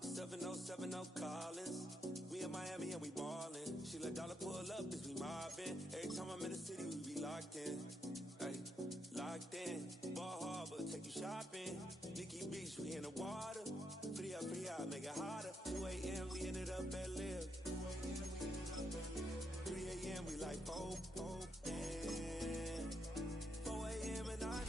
7070 Collins. We in Miami and we ballin'. She let dollar pull up cause we mobbin'. Every time I'm in the city, we be locked in. Ay, locked in. Ball Harbor, take you shopping. Nikki Beach, we in the water. Free up, make it hotter. 2 a.m., we ended up at Live. 3 a.m., we like 4 a.m. 4 a.m. and I know.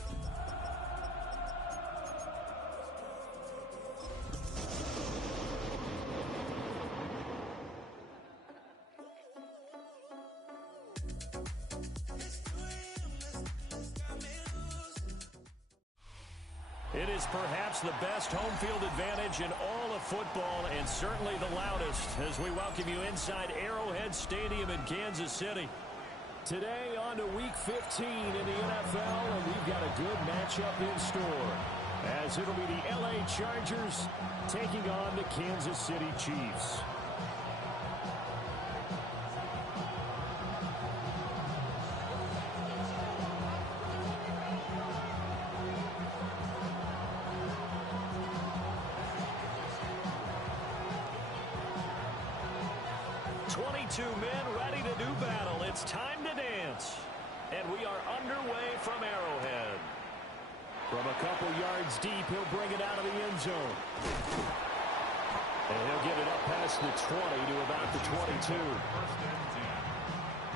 It is perhaps the best home field advantage in all of football and certainly the loudest as we welcome you inside Arrowhead Stadium in Kansas City. Today on to Week 15 in the NFL, and we've got a good matchup in store as it'll be the LA Chargers taking on the Kansas City Chiefs. Men ready to do battle. It's time to dance. And we are underway from Arrowhead. From a couple yards deep, he'll bring it out of the end zone. And he'll get it up past the 20 to about the 22. First and 10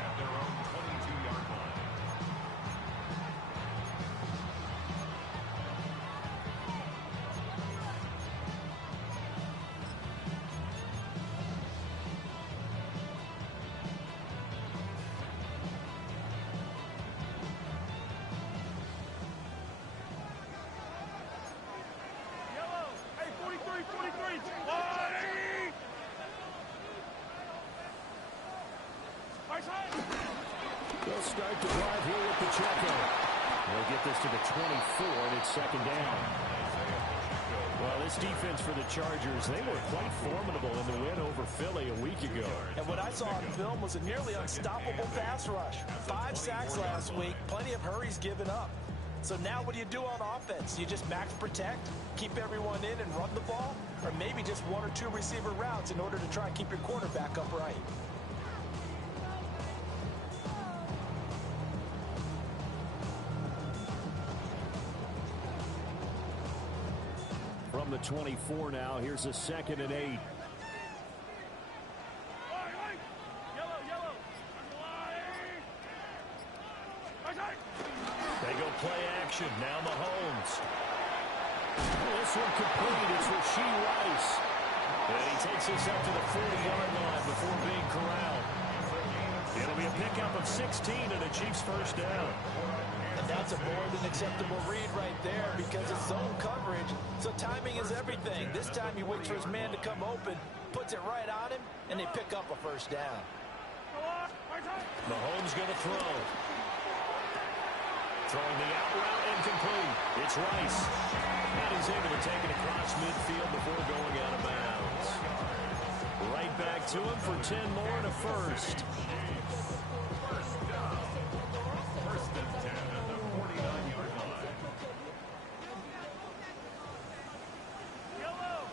at their own 22-yard line. 24, and it's second down. Well, this defense for the Chargers, they were quite formidable in the win over Philly a week ago. And what I saw on film was a nearly unstoppable pass rush. 5 sacks last week, plenty of hurries given up. So now what do you do on offense? You just max protect, keep everyone in and run the ball, or maybe just 1 or 2 receiver routes in order to try and keep your quarterback upright. From the 24 now, here's a 2nd and 8. They go play action. Now Mahomes. This one complete. It's Rashee Rice. And he takes this up to the 40-yard line before being corralled. It'll be a pickup of 16 and a Chiefs first down. And that's a more than acceptable read right there because it's zone coverage, so timing is everything. This time he waits for his man to come open, puts it right on him, and they pick up a first down. Mahomes going to throw. Throwing the out route incomplete. It's Rice. And he's able to take it across midfield before going out of bounds. Right back to him for 10 more and a first. First and 10 at the 49-yard line. Yellow.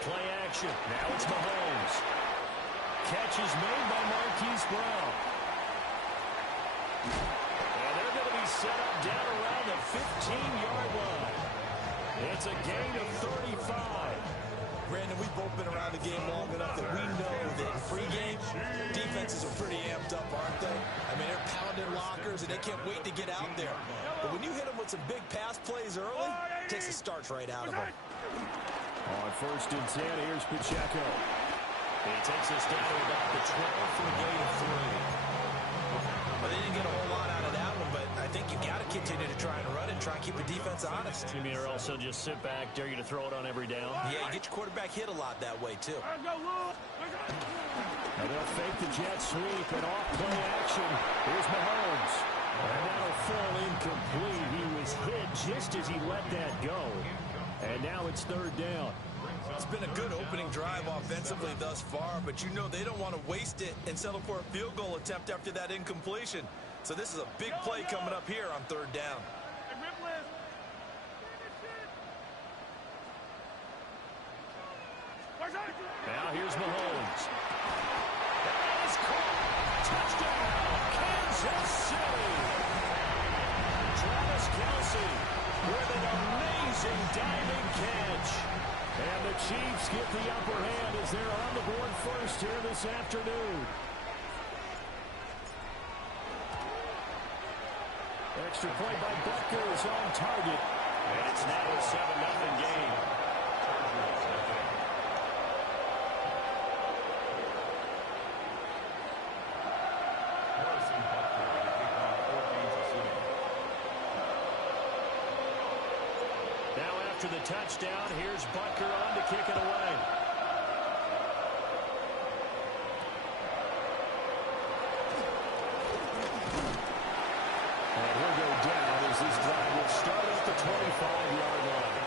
Play action. Now it's Mahomes. Catch is made by Marquise Brown. And they're going to be set up down around the 15-yard line. It's a gain of 35. Brandon, we've both been around the game long enough that we know that in pregame, defenses are pretty amped up, aren't they? I mean, they're pounding lockers, and they can't wait to get out there. But when you hit them with some big pass plays early, it takes the starch right out of them. On first and 10, here's Pacheco. He takes us down to about the 12 for a gain of 3. Well, they didn't get a whole lot out of that one, but I think you got to continue to try and run and try and keep the defense honest. You mean, or also just sit back, dare you to throw it on every down? Yeah, you get your quarterback hit a lot that way, too. Now they'll fake the jet sweep and off play action. Here's Mahomes. And that'll fall incomplete. He was hit just as he let that go. And now it's third down. It's been a good opening drive offensively thus far, but you know they don't want to waste it and settle for a field goal attempt after that incompletion. So this is a big play coming up here on third down. Now here's Mahomes. That is caught. Touchdown, Kansas City. Travis Kelce with an amazing diving catch. And the Chiefs get the upper hand as they're on the board first here this afternoon. Extra point by Butker is on target. And it's now a 7-0 game. Now after the touchdown, here's Butker on to kick it away. And he'll go down as this drive will start at the 25-yard line.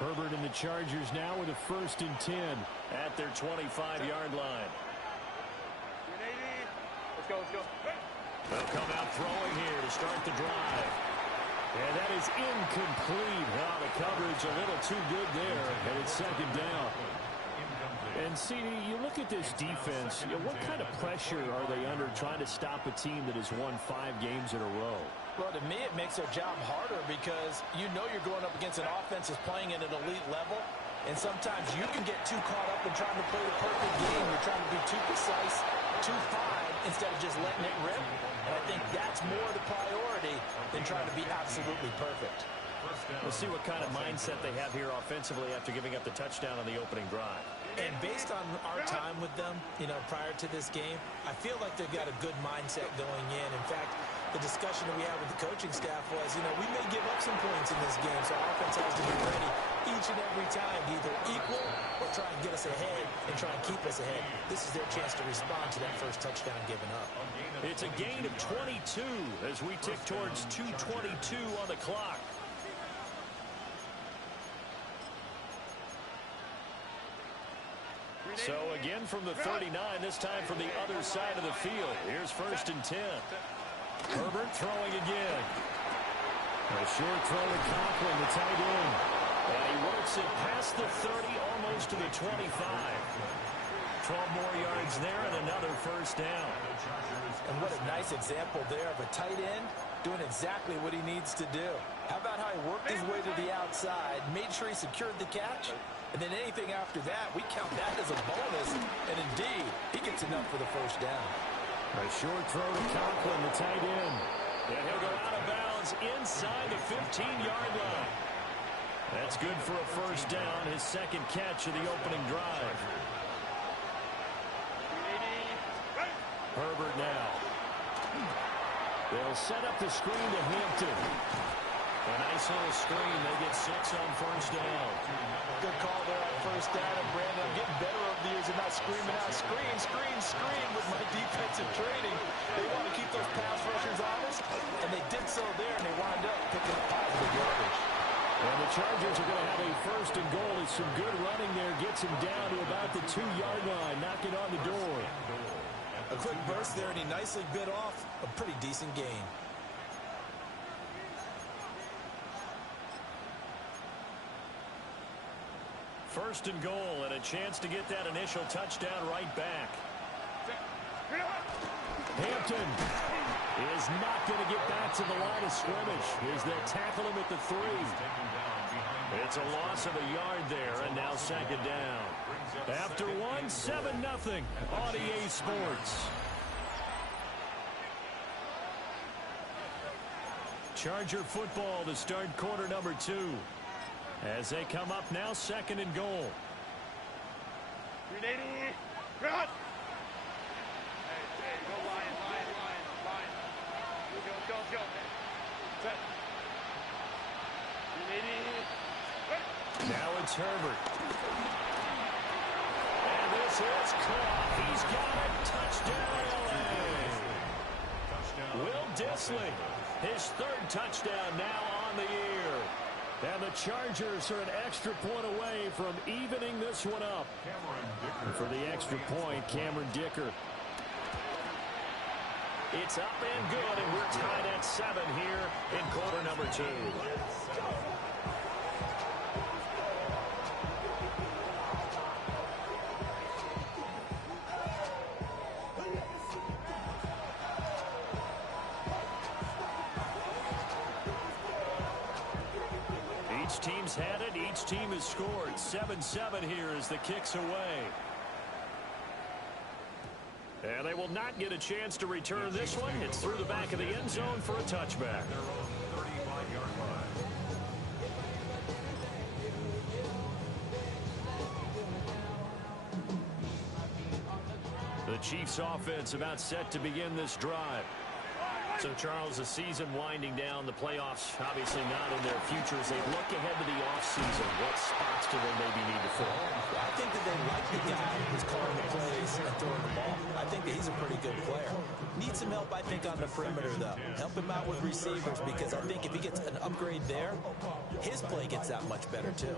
Herbert and the Chargers now with a 1st and 10 at their 25-yard line. Let's go, let's go. They'll come out throwing here to start the drive. And that is incomplete. Oh, the coverage a little too good there, and it's 2nd down. And, CD, you look at this defense, what kind of pressure are they under trying to stop a team that has won 5 games in a row? Well, to me, it makes their job harder because you know you're going up against an offense that's playing at an elite level, and sometimes you can get too caught up in trying to play the perfect game. You're trying to be too precise, too fine, instead of just letting it rip. And I think that's more the priority than trying to be absolutely perfect. We'll see what kind of mindset they have here offensively after giving up the touchdown on the opening drive. And based on our time with them, prior to this game, I feel like they've got a good mindset going in. In fact, the discussion that we had with the coaching staff was, we may give up some points in this game, so our offense has to be ready each and every time to either equal or try and get us ahead and try and keep us ahead. This is their chance to respond to that first touchdown given up. It's a gain of 22 as we tick towards 2:22 on the clock. So again from the 39, this time from the other side of the field. Here's 1st and 10. Herbert throwing again. A short throw to Conklin, the tight end. And he works it past the 30, almost to the 25. 12 more yards there and another 1st down. And what a nice example there of a tight end doing exactly what he needs to do. How about how he worked his way to the outside, made sure he secured the catch, and then anything after that, we count that as a bonus. And indeed, he gets enough for the 1st down. A short throw to Conklin, the tight end. And he'll go out of bounds inside the 15-yard line. That's good for a 1st down, his 2nd catch of the opening drive. Herbert now. They'll set up the screen to Hampton. A nice little screen. They get 6 on 1st down. Good call there on 1st down. And Brandon, I'm getting better over the years and not screaming out, screen, screen, screen with my defensive training. They want to keep those pass rushers honest, and they did so there, and they wound up picking up positive yardage. And the Chargers are going to have a 1st and goal. As some good running there gets him down to about the 2-yard line, knocking on the door. A quick burst there, and he nicely bit off a pretty decent gain. First and goal, and a chance to get that initial touchdown right back. Hampton is not going to get back to the line of scrimmage as they tackle him at the 3. It's a loss of a yard there, and now 2nd down. After 7-0 on EA Sports. Charger football to start quarter number 2. As they come up now, 2nd and goal. Hey, go line. Let's go. Set. Now it's Herbert. And this is caught. He's got it. Touchdown, LA. Will Dissly, his third touchdown now on the year. And the Chargers are an extra point away from evening this one up. And for the extra point, Cameron Dicker. It's up and good, and we're tied at 7 here in quarter number 2. Each team's had it. Each team has scored. 7-7 here as the kick's away. And they will not get a chance to return this one. It's through the back of the end zone for a touchback. The Chiefs offense about set to begin this drive. So, Charles, the season winding down, the playoffs obviously not in their future. As they look ahead to the offseason, what spots do they maybe need to fill? I think that they like the guy who's calling the plays and throwing the ball. I think that he's a pretty good player. Needs some help, I think, on the perimeter, though. Help him out with receivers, because I think if he gets an upgrade there, his play gets that much better, too.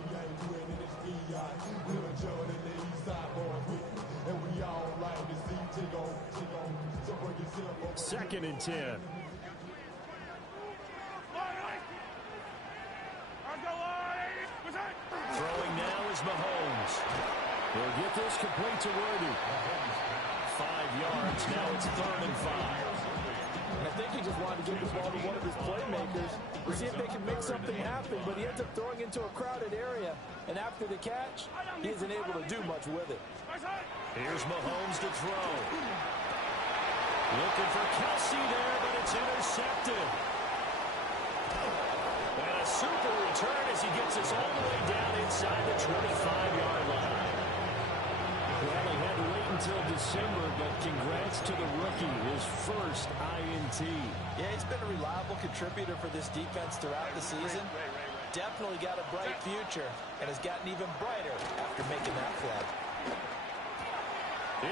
Second and 10. Throwing now is Mahomes. He'll get this complete to Worthy. 5 yards. Now it's 3rd and 5. I think he just wanted to get the ball to one of his playmakers to see if they can make something happen, but he ends up throwing into a crowded area, and after the catch, he isn't able to do much with it. Here's Mahomes to throw. Looking for Kelsey there, but it's intercepted. And a super return as he gets us all the way down inside the 25-yard line. Well, he had to wait until December, but congrats to the rookie, his first INT. Yeah, he's been a reliable contributor for this defense throughout the season. Definitely got a bright future, and has gotten even brighter after making that play.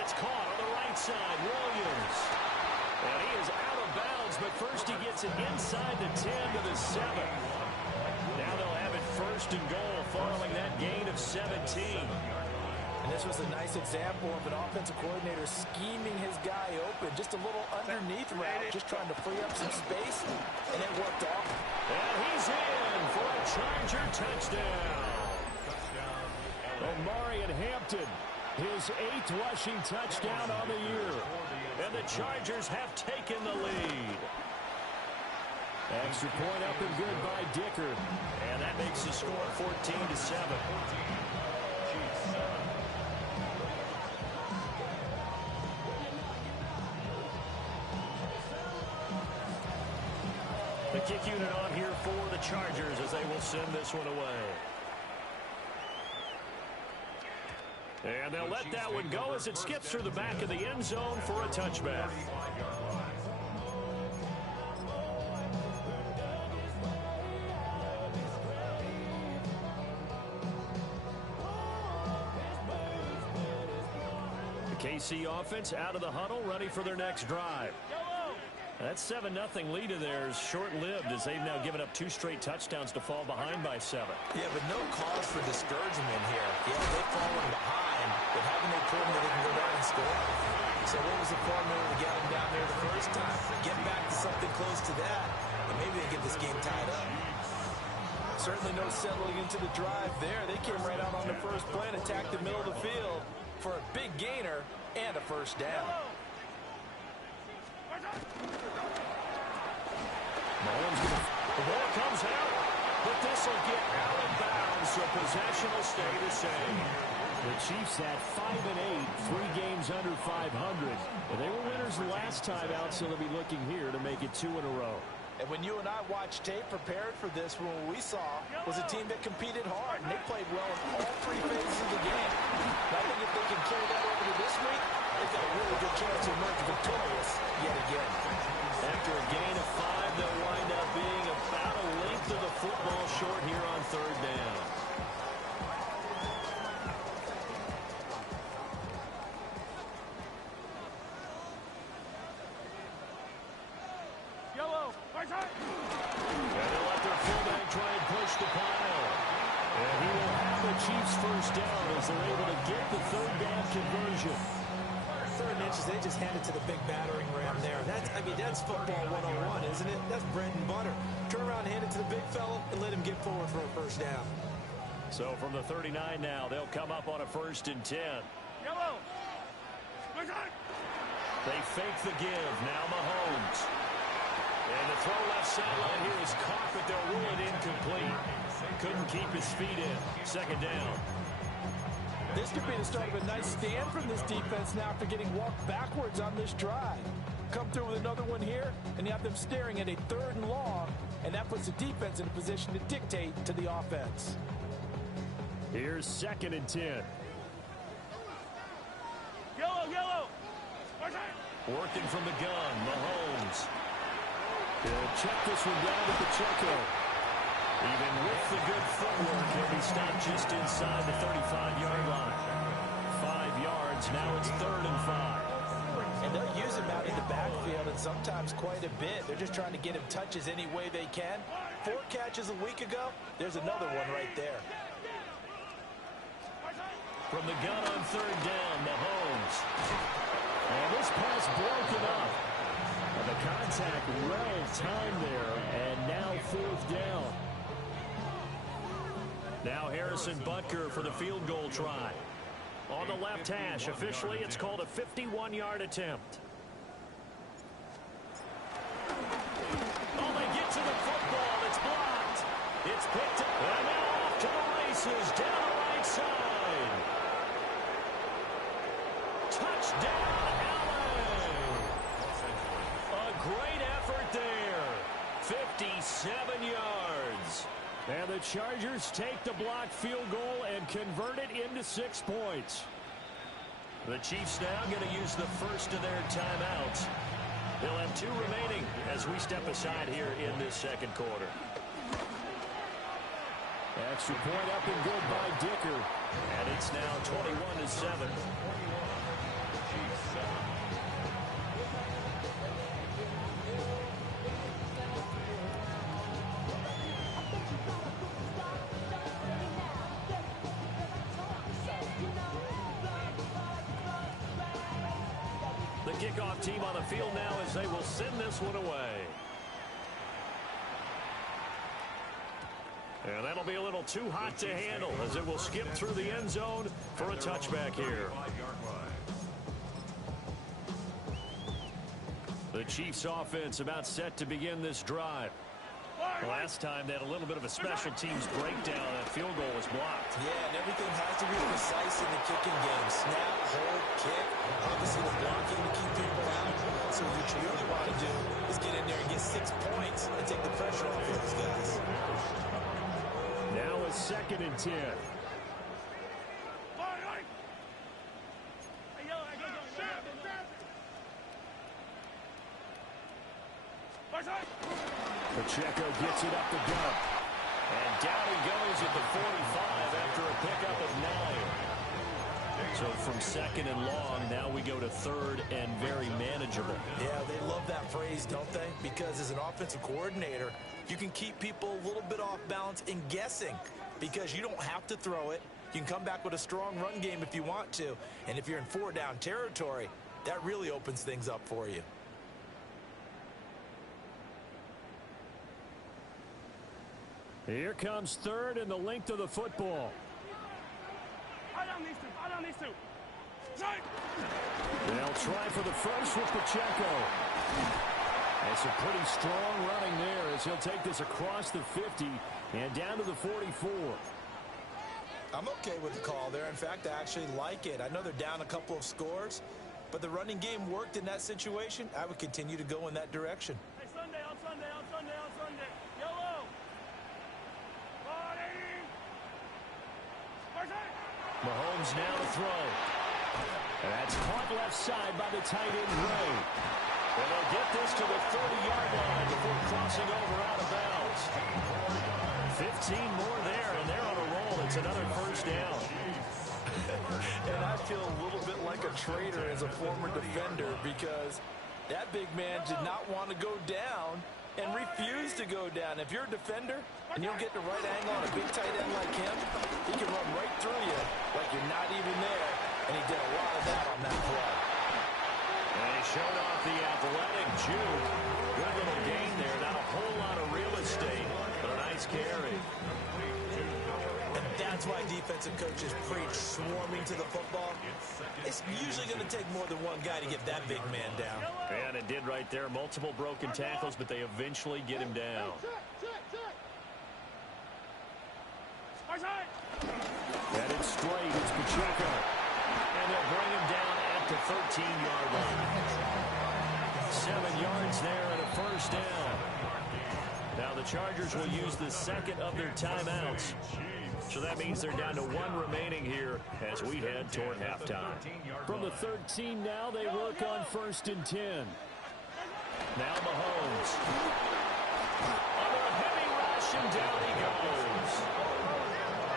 It's caught on the right side, Williams. And he is out of bounds, but first he gets it inside the 10 to the 7. Now they'll have it 1st and goal following that gain of 17. And this was a nice example of an offensive coordinator scheming his guy open. Just a little underneath route, just trying to free up some space, and it worked off. And he's in for a Charger touchdown. Omari at Hampton, his 8th rushing touchdown on the year. And the Chargers have taken the lead. Extra point up and good by Dicker. And that makes the score 14-7. The kick unit on here for the Chargers as they will send this one away. And they'll let that one go as it skips through the back of the end zone for a touchback. The KC offense out of the huddle, ready for their next drive. That 7-0 lead of theirs short-lived as they've now given up 2 straight touchdowns to fall behind by 7. Yeah, but no cause for discouragement here. Yeah, they've fallen behind, but haven't they proven that they can go down and score? So what was the formula to get them down there the first time? Get back to something close to that, and maybe they get this game tied up. Certainly no settling into the drive there. They came right out on the first play and attacked the middle of the field for a big gainer and a first down. Mahomes, the ball comes out, but this will get out of bounds, so possession will stay the same. The Chiefs at 5-8, 3 games under 500. But they were winners the last time out, so they'll be looking here to make it 2 in a row. And when you and I watched tape prepared for this, what we saw was a team that competed hard, and they played well in all 3 phases of the game. And I think if they can carry that over to this week, they've got a really good chance to emerge victorious yet again. After a gain of 5, they'll wind up being about a length of the football short here on 3rd down. Chiefs first down as they're able to get the third down conversion. Third and inches, they just handed to the big battering ram there. That's football 101, isn't it? That's bread and butter. Turn around, hand it to the big fella, and let him get forward for a first down. So from the 39 now, they'll come up on a 1st and 10. Yellow. They fake the give. Now Mahomes. And the throw left sideline here is caught, but they'll rule it incomplete. Couldn't keep his feet in. 2nd down. This could be the start of a nice stand from this defense now after getting walked backwards on this drive. Come through with another one here, and you have them staring at a 3rd and long, and that puts the defense in a position to dictate to the offense. Here's 2nd and 10. Yellow. Working from the gun, Mahomes. He'll check this one down at the Pacheco. Even with the good footwork, he'll be stopped just inside the 35-yard line. 5 yards, now it's 3rd and 5. And they'll use him out in the backfield, and sometimes quite a bit. They're just trying to get him touches any way they can. 4 catches a week ago, there's another one right there. From the gun on 3rd down, Mahomes. And this pass broken up. And the contact well timed there, and now 4th down. Now Harrison Butker for the field goal try. On the left hash, officially it's called a 51-yard attempt. Oh, they get to the football. It's blocked. It's picked up. And now off to the races down the right side. Touchdown, LA. A great effort there. 57 yards. And the Chargers take the blocked field goal and convert it into 6 points. The Chiefs now going to use the first of their timeouts. They'll have 2 remaining as we step aside here in this 2nd quarter. Extra point up and good by Dicker. And it's now 21-7. The kickoff team on the field now as they will send this one away. And that'll be a little too hot to handle as it will skip through the end zone for a touchback here. The Chiefs offense about set to begin this drive. Last time they had a little bit of a special teams breakdown. That field goal was blocked. Yeah, and everything has to be precise in the kicking game. Snap, hold, kick. Obviously the blocking to keep people out. So what you really want to do is get in there and get 6 points and take the pressure off of those guys. Now a 2nd and 10. Pacheco gets it up the gut. And down he goes at the 45 after a pickup of 9. So from 2nd and long, now we go to 3rd and very manageable. Yeah, they love that phrase, don't they? Because as an offensive coordinator, you can keep people a little bit off balance in guessing because you don't have to throw it. You can come back with a strong run game if you want to. And if you're in 4-down territory, that really opens things up for you. Here comes 3rd and the length of the football. I don't need to. They'll try for the first with Pacheco. It's a pretty strong running there as he'll take this across the 50 and down to the 44. I'm okay with the call there. In fact, I actually like it. I know they're down a couple of scores, but the running game worked in that situation. I would continue to go in that direction. Hey, Sunday. Yellow. Mahomes now to throw. And that's caught left side by the tight end, Ray. And they'll get this to the 30-yard line before crossing over out of bounds. 15 more there, and they're on a roll. It's another first down. And I feel a little bit like a traitor as a former defender because that big man did not want to go down, and refuse to go down. If you're a defender and you don't get the right angle on a big tight end like him, he can run right through you like you're not even there, and he did a lot of that on that play. And he showed off the athletic juke. Good little gain there. Not a whole lot of real estate, but a nice carry. And that's why defensive coaches preach swarming to the football. It's usually going to take more than one guy to get that big man down. And it did right there. Multiple broken tackles, but they eventually get him down. Headed straight. It's Pacheco. And they'll bring him down at the 13-yard line. 7 yards there and a first down. Now the Chargers will use the second of their timeouts. So that means they're down to 1 remaining here as we head toward halftime. From the 13 now, they work on 1st and 10. Now Mahomes. Under a heavy rush, and down he goes.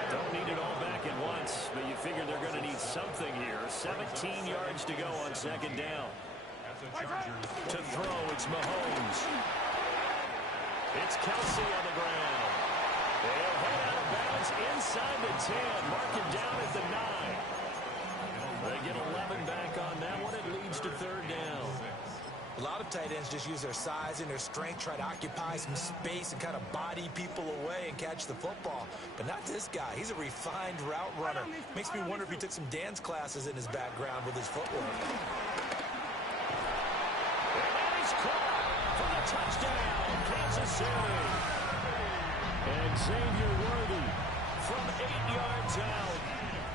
Don't need it all back at once, but you figure they're going to need something here. 17 yards to go on 2nd down. To throw, it's Mahomes. It's Kelsey on the ground. They'll head out of bounds inside the 10. Mark him down at the 9. They get 11 back on that one. It leads to 3rd down. A lot of tight ends just use their size and their strength, try to occupy some space and kind of body people away and catch the football. But not this guy. He's a refined route runner. Makes me wonder if he took some dance classes in his background with his footwork. And he's caught for the touchdown, Kansas City. And Xavier Worthy From 8 yards out.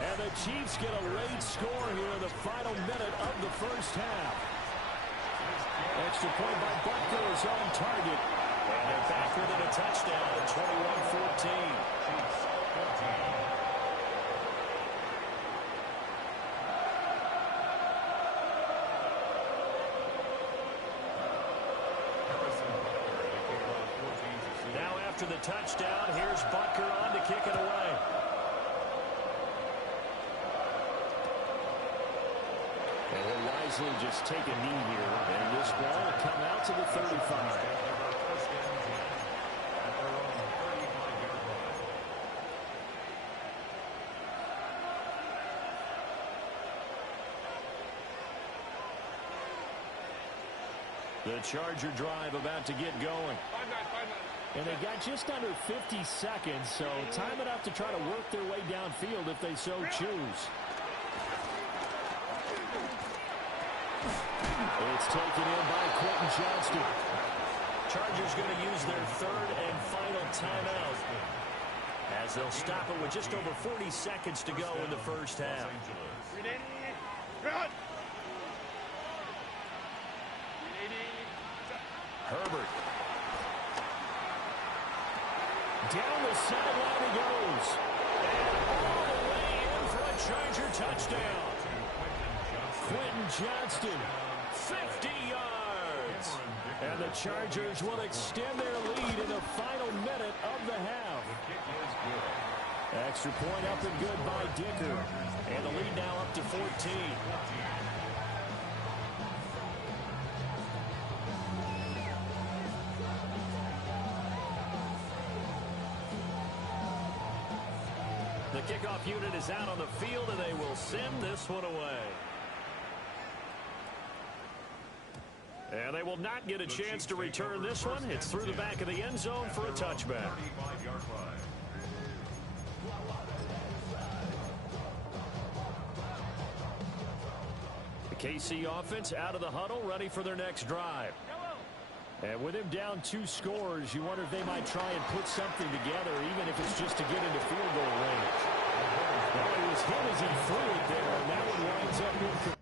and the Chiefs get a late score here in the final minute of the first half. Extra point by Butker is on target. And they're back within a touchdown, 21-14. Now after the touchdown, here's Butker on to kick it away. And he'll wisely just take a knee here, and this ball will come out to the 35. The Charger drive about to get going. And they got just under 50 seconds, so time enough to try to work their way downfield if they so choose. It's taken in by Quentin Johnston. Chargers going to use their 3rd and final timeout as they'll stop it with just over 40 seconds to go in the first half. Herbert. Down the sideline he goes. And all the way in for a Charger touchdown. Quentin Johnston. 50 yards. And the Chargers will extend their lead in the final minute of the half. Extra point up and good by Dicker. And the lead now up to 14. The kickoff unit is out on the field, and they will send this one away. And they will not get a chance to return this one. It's through the back of the end zone for a touchback. The KC offense out of the huddle, ready for their next drive. And with him down 2 scores, you wonder if they might try and put something together, even if it's just to get into field goal range. Well, it was him as he threw it there, and that one winds up in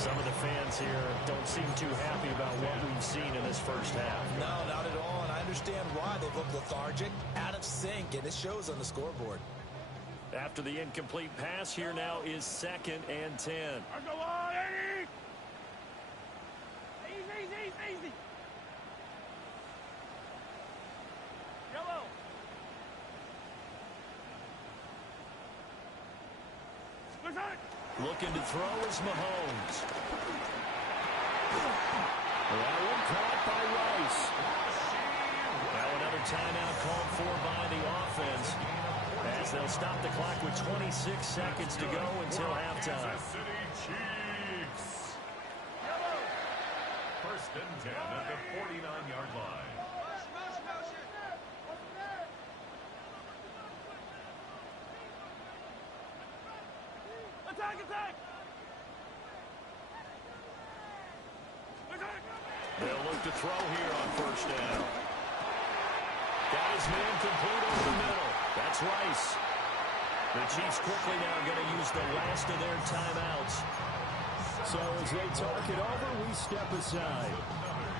Some of the fans here don't seem too happy about what we've seen in this first half. No, not at all, and I understand why. They've looked lethargic, out of sync, and it shows on the scoreboard. After the incomplete pass, here now is 2nd and 10. Go on, Eddie! Easy. Yellow. Looking to throw is Mahomes. That one caught by Rice. Now another timeout called for by the offense, as they'll stop the clock with 26 seconds to go until halftime. First and 10 at the 49-yard line. Attack! They'll look to throw here on first down. Got his man complete over the middle. That's Rice. The Chiefs quickly now going to use the last of their timeouts. So as they talk it over, we step aside.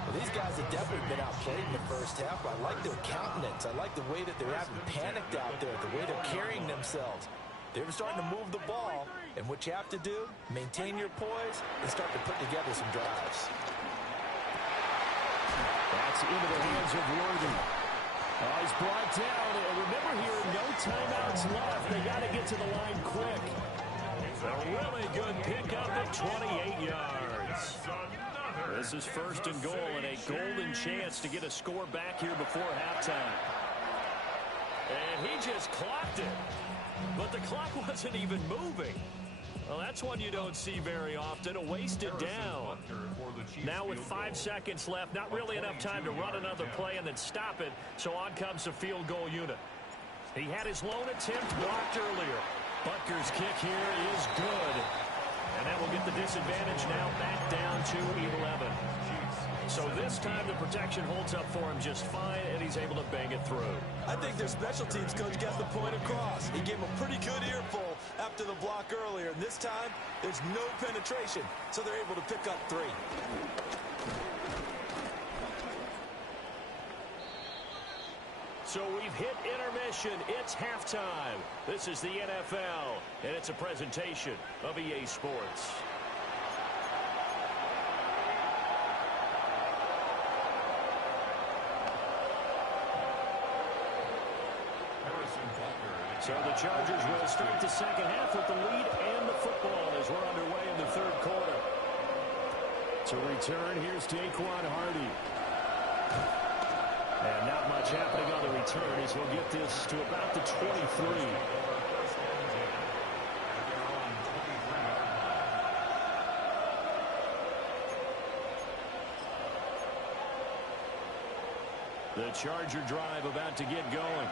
Well, these guys have definitely been outplayed in the first half. I like their countenance. I like the way that they haven't panicked out there, the way they're carrying themselves. They're starting to move the ball, and what you have to do, maintain your poise and start to put together some drives. That's into the hands of Worthy. He's brought down, and remember here, no timeouts left. They got to get to the line quick. A really good pickup at 28 yards. This is 1st and goal, and a golden chance to get a score back here before halftime. And he just clocked it. But the clock wasn't even moving. Well, that's one you don't see very often, a wasted down. Now with 5 seconds left, not really enough time to run another play and then stop it, so on comes the field goal unit. He had his lone attempt blocked earlier. Butker's kick here is good. And that will get the disadvantage now back down to 11. So this time the protection holds up for him just fine, and he's able to bang it through. I think their special teams coach got the point across. He gave him a pretty good earful after the block earlier, and this time there's no penetration, so they're able to pick up 3. So we've hit intermission. It's halftime. This is the NFL, and it's a presentation of EA Sports. So the Chargers will start the second half with the lead and the football as we're underway in the third quarter. To return, here's Daquan Hardy. And not much happening on the return as we'll get this to about the 23. The Charger drive about to get going.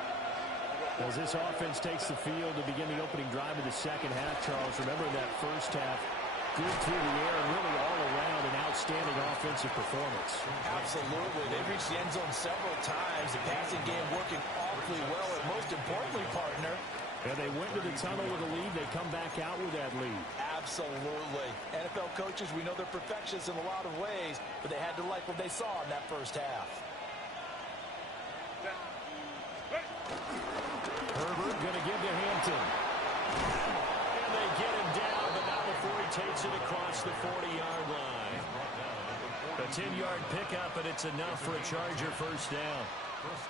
As this offense takes the field to begin the opening drive of the second half, Charles, remember that first half, good through the air and really all around an outstanding offensive performance. Absolutely. They've reached the end zone several times. The passing game working awfully well, and most importantly, partner, and they went to the tunnel with a lead. They come back out with that lead. Absolutely. NFL coaches, we know they're perfectionists in a lot of ways, but they had to like what they saw in that first half. Herbert going to give to Hampton. And they get him down, but not before he takes it across the 40-yard line. A 10-yard pickup, and it's enough for a Charger first down.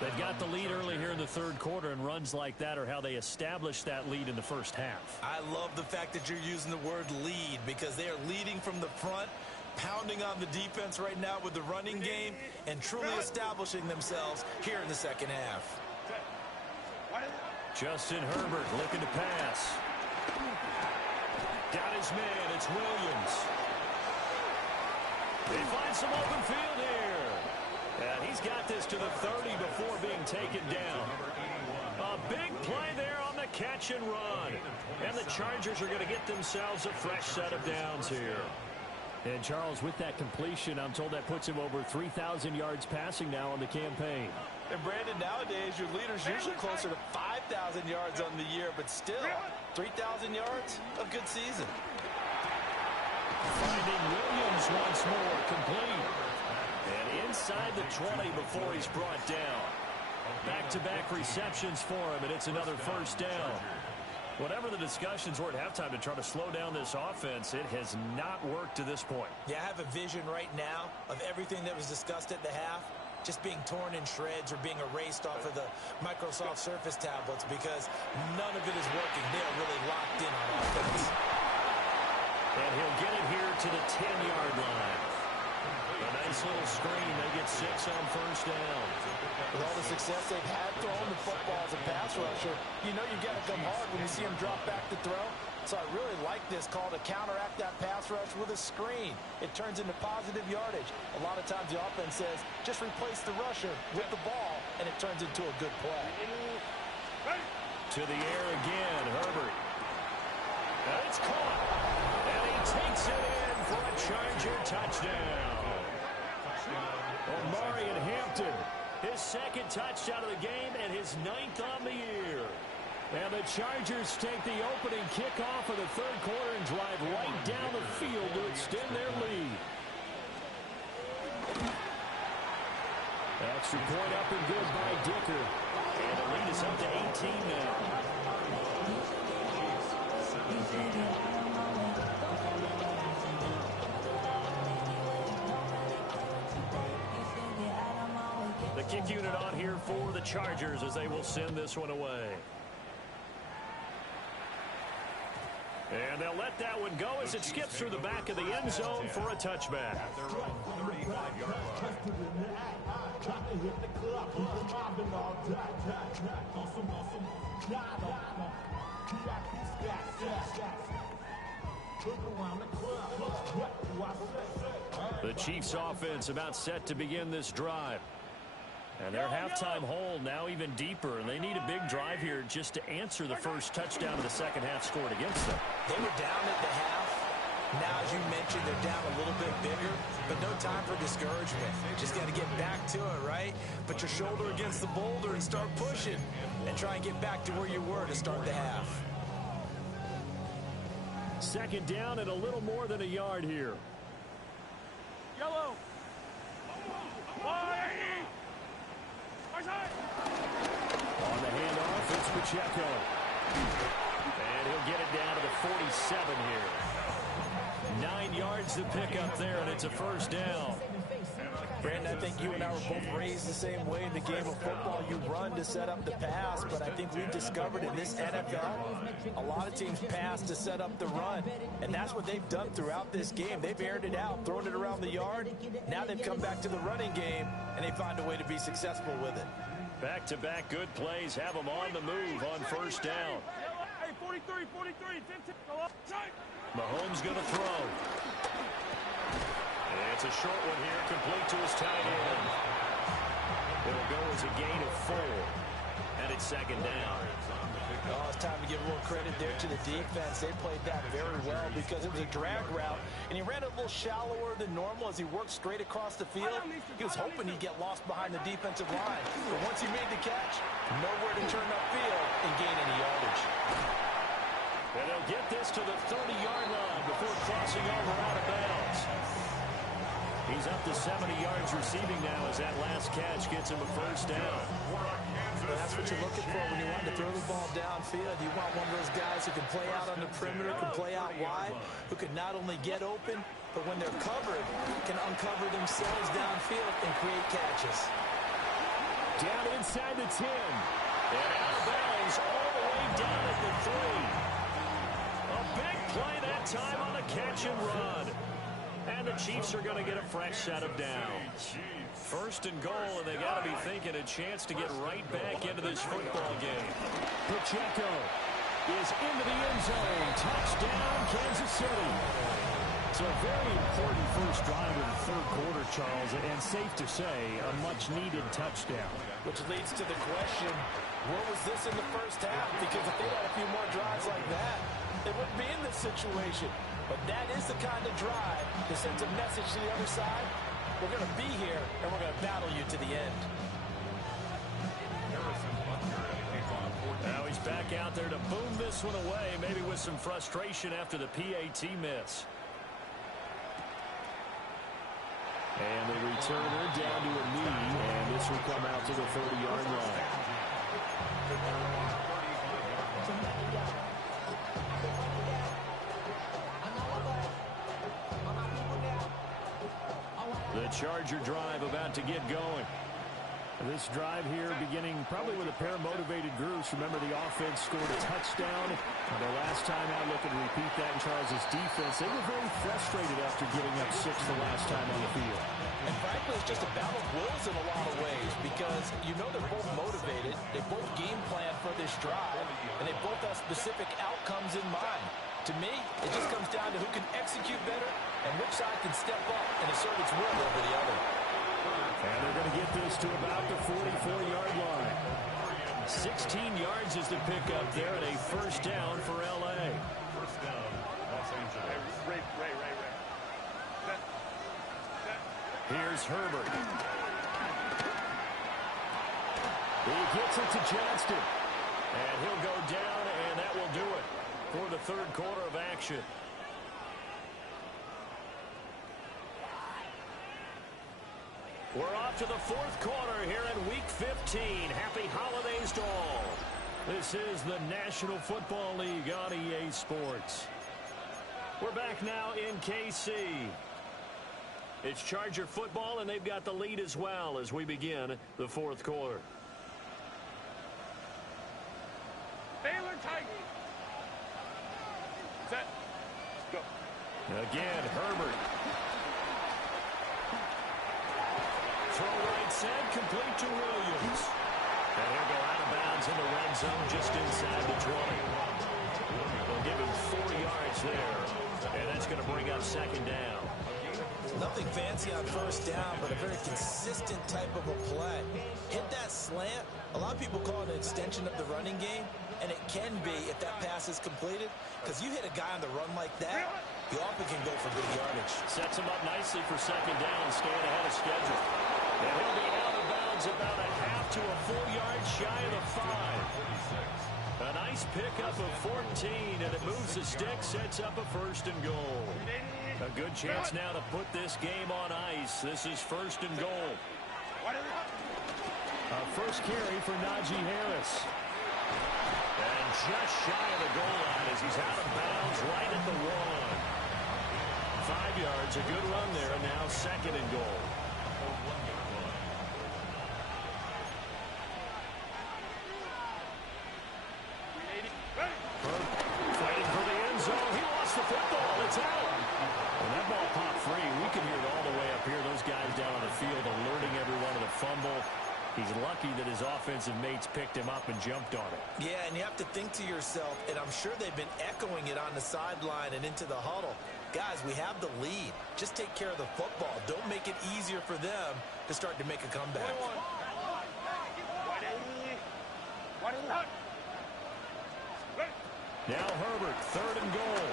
They've got the lead early here in the third quarter, and runs like that are how they established that lead in the first half. I love the fact that you're using the word lead, because they are leading from the front, pounding on the defense right now with the running game, and truly establishing themselves here in the second half. Justin Herbert looking to pass. Got his man. It's Williams. They find some open field here. And he's got this to the 30 before being taken down. A big play there on the catch and run. And the Chargers are going to get themselves a fresh set of downs here. And Charles, with that completion, I'm told that puts him over 3,000 yards passing now on the campaign. And Brandon, nowadays your leader's usually closer to 5,000 yards on the year, but still, 3,000 yards, a good season. Finding once more, complete. And inside the 20 before he's brought down. Back-to-back receptions for him, and it's another first down. Whatever the discussions were at halftime to try to slow down this offense, it has not worked to this point. Yeah, I have a vision right now of everything that was discussed at the half just being torn in shreds or being erased off of the Microsoft Surface tablets because none of it is working. They are really locked in on offense. And he'll get it here to the 10-yard line. A nice little screen. They get 6 on first down. With all the success they've had throwing the football as a pass rusher, you know you've got to come hard when you see him drop back to throw. So I really like this call to counteract that pass rush with a screen. It turns into positive yardage. A lot of times the offense says, just replace the rusher with the ball, and it turns into a good play. To the air again, Herbert. And it's caught. And he takes it in for a Charger touchdown. Omari and Hampton, his second touchdown of the game and his 9th on the year. And the Chargers take the opening kickoff of the third quarter and drive right down the field to extend their lead. Extra point up and good by Dicker. And the lead is up to 18 now. The kick unit on here for the Chargers as they will send this one away. And they'll let that one go as it skips through the back of the end zone for a touchback. The Chiefs offense about set to begin this drive. And their halftime hole now even deeper, and they need a big drive here just to answer the first touchdown of the second half scored against them. They were down at the half. Now, as you mentioned, they're down a little bit bigger, but no time for discouragement. Just got to get back to it, right? Put your shoulder against the boulder and start pushing, and try and get back to where you were to start the half. Second down and a little more than a yard here. Yellow. On the handoff, it's Pacheco. And he'll get it down to the 47 here. 9 yards to pick up there, and it's a first down. Brandon, I think you and I were both raised the same way in the game of football. You run to set up the pass, but I think we've discovered in this NFL, a lot of teams pass to set up the run, and that's what they've done throughout this game. They've aired it out, thrown it around the yard. Now they've come back to the running game, and they find a way to be successful with it. Back-to-back good plays have them on the move on first down. Hey, 43, 15. Mahomes going to throw. It's a short one here, complete to his tight end. It'll go as a gain of 4, and it's second down. Oh, it's time to give a little credit there to the defense. They played that very well because it was a drag route, and he ran a little shallower than normal as he worked straight across the field. He was hoping he'd get lost behind the defensive line, but once he made the catch, nowhere to turn upfield and gain any yardage. And they'll get this to the 30-yard line before crossing over out of bounds. He's up to 70 yards receiving now as that last catch gets him a first down. Well, that's what you're looking for when you want to throw the ball downfield. You want one of those guys who can play out on the perimeter, can play out wide, who can not only get open, but when they're covered, can uncover themselves downfield and create catches. Down inside the 10. And out of bounds all the way down at the 3. A big play that time on a catch and run. And the Chiefs are going to get a fresh set of downs. First and goal, and they got to be thinking a chance to get right back into this football game. Pacheco is into the end zone. Touchdown, Kansas City. So a very important first drive of the third quarter, Charles, and safe to say, a much-needed touchdown. Which leads to the question, where was this in the first half? Because if they had a few more drives like that, they wouldn't be in this situation. But that is the kind of drive that sends a message to the other side. We're going to be here, and we're going to battle you to the end. Now he's back out there to boom this one away, maybe with some frustration after the PAT miss. And the returner down to a knee, and this will come out to the 30-yard line. The Charger drive about to get going. This drive here beginning probably with a pair of motivated groups. Remember, the offense scored a touchdown. The last time out, look and repeat that in Charles' defense. They were very frustrated after giving up 6 the last time on the field. And frankly, it's just a battle of wills in a lot of ways because you know they're both motivated. They both game plan for this drive, and they both have specific outcomes in mind. To me, it just comes down to who can execute better and which side can step up and assert its will over the other. And they're going to get this to about the 44-yard line. 16 yards is the pickup there, and a first down for L.A. First down, Los Angeles. Ray. Here's Herbert. He gets it to Johnston. And he'll go down, and that will do it for the third quarter of action. We're off to the fourth quarter here in Week 15. Happy holidays to all. This is the National Football League on EA Sports. We're back now in KC. It's Charger football, and they've got the lead as well as we begin the fourth quarter. Baylor Titans. Set. Go. Again, Herbert. Throw right side, complete to Williams. And he'll go out of bounds in the red zone just inside the 20. They'll give him 4 yards there. And that's going to bring up second down. Nothing fancy on first down, but a very consistent type of a play. Hit that slant. A lot of people call it an extension of the running game, and it can be if that pass is completed, because you hit a guy on the run like that, you often can go for good yardage. Sets him up nicely for second down, staying ahead of schedule. And he'll be out of bounds about a half to a 4 yard shy of the 5. A nice pickup of 14, and it moves the stick, sets up a first and goal. A good chance now to put this game on ice. This is first and goal. A first carry for Najee Harris. And just shy of the goal line as he's out of bounds right at the 1. 5 yards, a good run there, and now second and goal. Fighting for the end zone. He lost the football. It's out. And that ball popped free. We can hear it all the way up here. Those guys down on the field alerting everyone of the fumble. He's lucky that his offensive mates picked him up and jumped on it. Yeah, and you have to think to yourself, and I'm sure they've been echoing it on the sideline and into the huddle. Guys, we have the lead. Just take care of the football. Don't make it easier for them to start to make a comeback. Now Herbert, third and goal.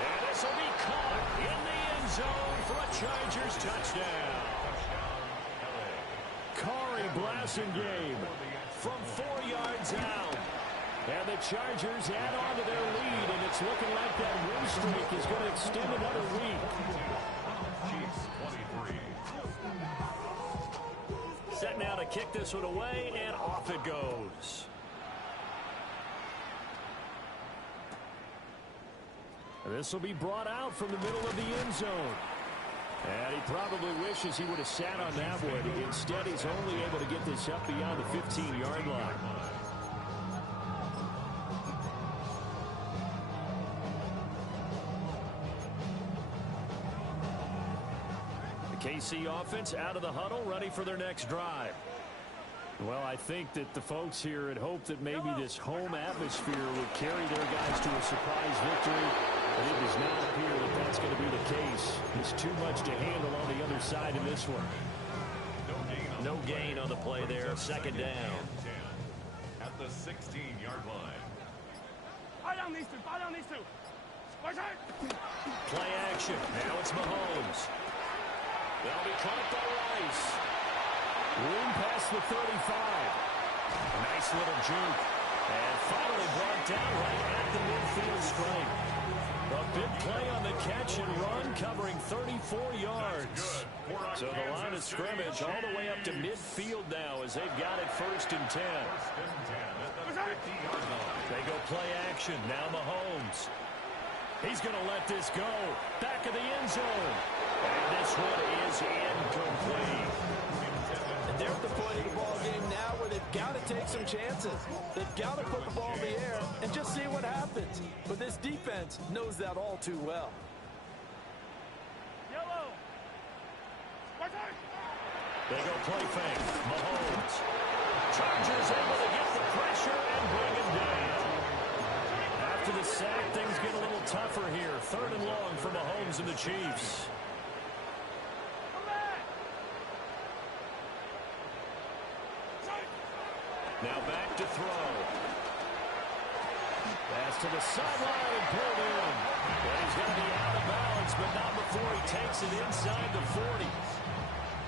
And this will be caught in the end zone for a Chargers touchdown. Corey Blasingame from 4 yards out. And the Chargers add on to their lead, and it's looking like that win streak is going to extend another week. Set now to kick this one away, and off it goes. This will be brought out from the middle of the end zone. And he probably wishes he would have sat on that one. Instead, he's only able to get this up beyond the 15-yard line. KC offense out of the huddle, ready for their next drive. Well, I think that the folks here had hoped that maybe this home atmosphere would carry their guys to a surprise victory, but it does not appear that that's going to be the case. There's too much to handle on the other side of this one. No gain on the play there. Second down. At the 16-yard line. Fire down these two. Fire down these two. Play action. Now it's Mahomes. They'll be caught by Rice. Room past the 35. Nice little juke. And finally brought down right at the midfield stripe. A big play on the catch and run, covering 34 yards. So the line of scrimmage all the way up to midfield now as they've got it 1st and 10. They go play action. Now Mahomes. He's going to let this go. Back of the end zone. And this one is incomplete. And they're at the point of the ball game now where they've got to take some chances. They've got to put the ball in the air and just see what happens. But this defense knows that all too well. Yellow. They go play fake. Mahomes. Chargers able to get the pressure and bring him down. After the sack, things get a little tougher here. 3rd and long for Mahomes and the Chiefs. Now back to throw. Pass to the sideline and pulled in. And he's going to be out of bounds, but not before he takes it inside the 40.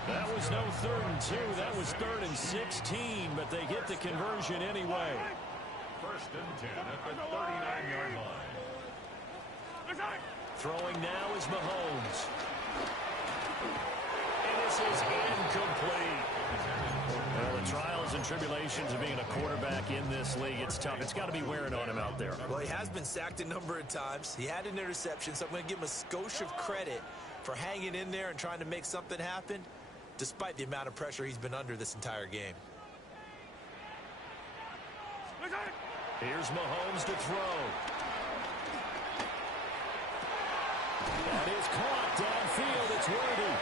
That was no 3rd and 2. That was 3rd and 16, but they get the conversion anyway. 1st and 10 at the 39-yard line. Throwing now is Mahomes. And this is incomplete. Well, the trials and tribulations of being a quarterback in this league, it's tough. It's got to be wearing on him out there. Well, he has been sacked a number of times. He had an interception, so I'm going to give him a skosh of credit for hanging in there and trying to make something happen, despite the amount of pressure he's been under this entire game. Here's Mahomes to throw. That is caught downfield. It's Worthy.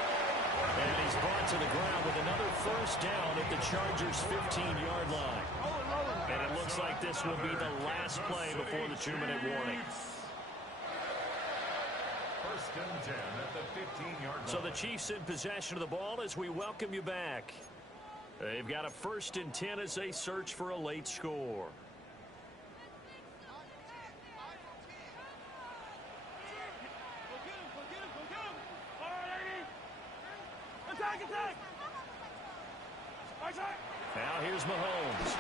And he's brought to the ground with another 1st down at the Chargers' 15-yard line. And it looks like this will be the last play before the 2-minute warning. 1st and 10 at the 15-yard line. So the Chiefs in possession of the ball as we welcome you back. They've got a 1st and 10 as they search for a late score. Now here's Mahomes.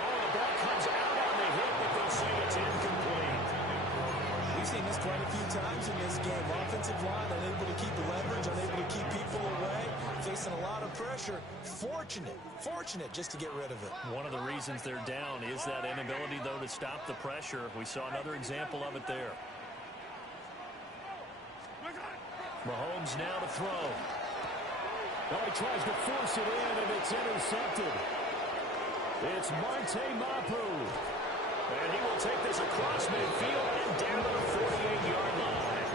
Oh, the ball comes out on the hit, but they'll say it's incomplete. We've seen this quite a few times in this game. Offensive line unable to keep leverage, unable to keep people away, facing a lot of pressure. Fortunate just to get rid of it. One of the reasons they're down is that inability, though, to stop the pressure. We saw another example of it there. Mahomes now to throw. Oh, he tries to force it in, and it's intercepted. It's Marte Mapu. And he will take this across midfield and down to the 48-yard line.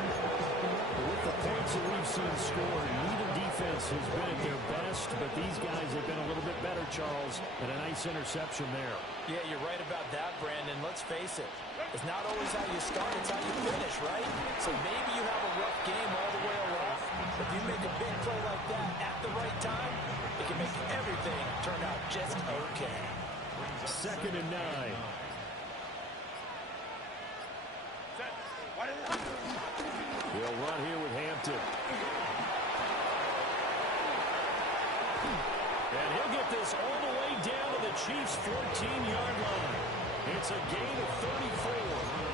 With the points that we've seen scored, neither defense has been at their best, but these guys have been a little bit better, Charles, and a nice interception there. Yeah, you're right about that, Brandon. Let's face it. It's not always how you start, it's how you finish, right? So maybe you have a rough game all the way along. If you make a big play like that at the right time, it can make everything turn out just okay. 2nd and 9. They'll run here with Hampton. And he'll get this all the way down to the Chiefs' 14-yard line. It's a gain of 34.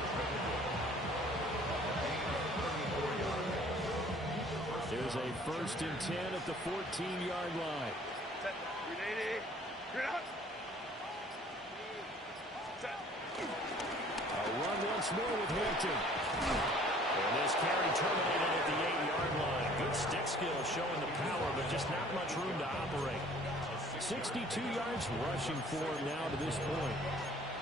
There's a 1st and 10 at the 14-yard line. A run once more with Hampton. And this carry terminated at the 8-yard line. Good stick skill showing the power, but just not much room to operate. 62 yards rushing for him now to this point.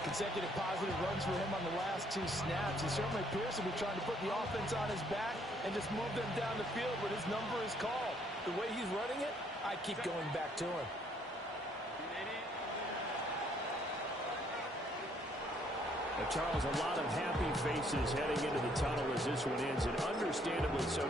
Consecutive positive runs for him on the last 2 snaps. He certainly appears to be trying to put the offense on his back and just move them down the field when his number is called. The way he's running it, I keep going back to him. Charles, a lot of happy faces heading into the tunnel as this one ends, and understandably so.